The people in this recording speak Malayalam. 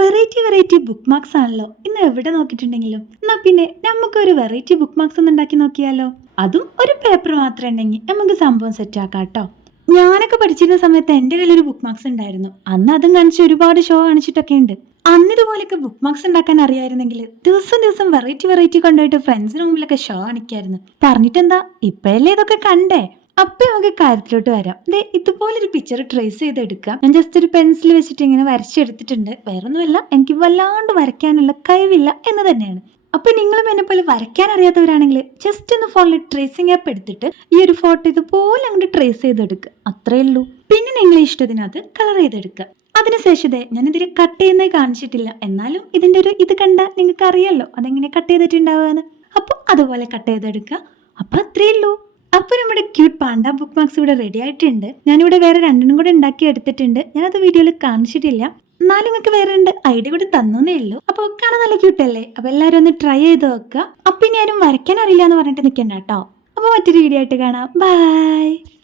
വെറൈറ്റി വെറൈറ്റി ബുക്ക് മാർക്സ് ആണല്ലോ ഇന്ന് എവിടെ നോക്കിയിട്ടുണ്ടെങ്കിലും. എന്നാ പിന്നെ നമുക്കൊരു വെറൈറ്റി ബുക്ക് മാർക്സ് ഒന്ന് ഉണ്ടാക്കി നോക്കിയാലോ? അതും ഒരു പേപ്പർ മാത്രം ഉണ്ടെങ്കിൽ നമുക്ക് സംഭവം സെറ്റ് ആക്കാം കേട്ടോ. ഞാനൊക്കെ പഠിച്ചിരുന്ന സമയത്ത് എൻ്റെ കയ്യിലൊരു ബുക്ക് മാർക്സ് ഉണ്ടായിരുന്നു. അന്ന് അതും കാണിച്ച് ഒരുപാട് ഷോ കാണിച്ചിട്ടൊക്കെ ഉണ്ട്. അന്ന് ഇതുപോലൊക്കെ ബുക്ക് മാർക്സ് ഉണ്ടാക്കാൻ അറിയായിരുന്നെങ്കിൽ ദിവസം ദിവസം വെറൈറ്റി വെറൈറ്റി കൊണ്ടുപോയിട്ട് ഫ്രണ്ട്സിന് മുമ്പിലൊക്കെ ഷോ കാണിക്കായിരുന്നു. പറഞ്ഞിട്ടെന്താ, ഇപ്പോഴല്ലേ ഇതൊക്കെ കണ്ടേ. അപ്പൊ നമുക്ക് കാര്യത്തിലോട്ട് വരാം. ഇതുപോലൊരു പിക്ചർ ട്രേസ് ചെയ്തെടുക്കാം. ഞാൻ ജസ്റ്റ് ഒരു പെൻസിൽ വെച്ചിട്ട് ഇങ്ങനെ വരച്ചെടുത്തിട്ടുണ്ട്. വേറൊന്നുമല്ല, എനിക്ക് വല്ലാണ്ട് വരയ്ക്കാനുള്ള കഴിവില്ല എന്ന് തന്നെയാണ്. അപ്പൊ നിങ്ങളും എന്നെ പോലെ വരയ്ക്കാൻ അറിയാത്തവരാണെങ്കിൽ ജസ്റ്റ് ഒന്ന് ഫോണിൽ ട്രേസിംഗ് ആപ്പ് എടുത്തിട്ട് ഈ ഒരു ഫോട്ടോ ഇതുപോലെ അങ്ങോട്ട് ട്രേസ് ചെയ്തെടുക്കുക. അത്രേ ഉള്ളൂ. പിന്നെ നിങ്ങൾ ഇഷ്ടത്തിനകത്ത് കളർ ചെയ്തെടുക്കുക. അതിനുശേഷം ഞാൻ ഇതിൽ കട്ട് ചെയ്യുന്നത് കാണിച്ചിട്ടില്ല, എന്നാലും ഇതിന്റെ ഒരു ഇത് കണ്ടാൽ നിങ്ങൾക്ക് അറിയാലോ അതെങ്ങനെ കട്ട് ചെയ്തിട്ടുണ്ടാവുക. അപ്പോൾ അതുപോലെ കട്ട് ചെയ്തെടുക്കുക. അപ്പൊ അത്രേ ഉള്ളൂ. അപ്പൊ നമ്മുടെ ക്യൂട്ട് പാണ്ട ബുക്ക് മാർക്സ് ഇവിടെ റെഡി ആയിട്ടുണ്ട്. ഞാനിവിടെ വേറെ രണ്ടെണ്ണം കൂടെ ഉണ്ടാക്കി എടുത്തിട്ടുണ്ട്. ഞാനത് വീഡിയോയിൽ കാണിച്ചിട്ടില്ല, എന്നാലും നിങ്ങൾക്ക് വേറെ രണ്ട് ഐഡിയ കൂടി തന്നേ ഉള്ളൂ. അപ്പൊ കാണാൻ നല്ല ക്യൂട്ടല്ലേ? അപ്പൊ എല്ലാവരും ഒന്ന് ട്രൈ ചെയ്ത് നോക്കുക. അപ്പൊ ഇനി ആരും വരയ്ക്കാൻ അറിയില്ല എന്ന് പറഞ്ഞിട്ട് നിൽക്കണ്ട കേട്ടോ. അപ്പൊ മറ്റൊരു വീഡിയോ ആയിട്ട് കാണാം. ബൈ.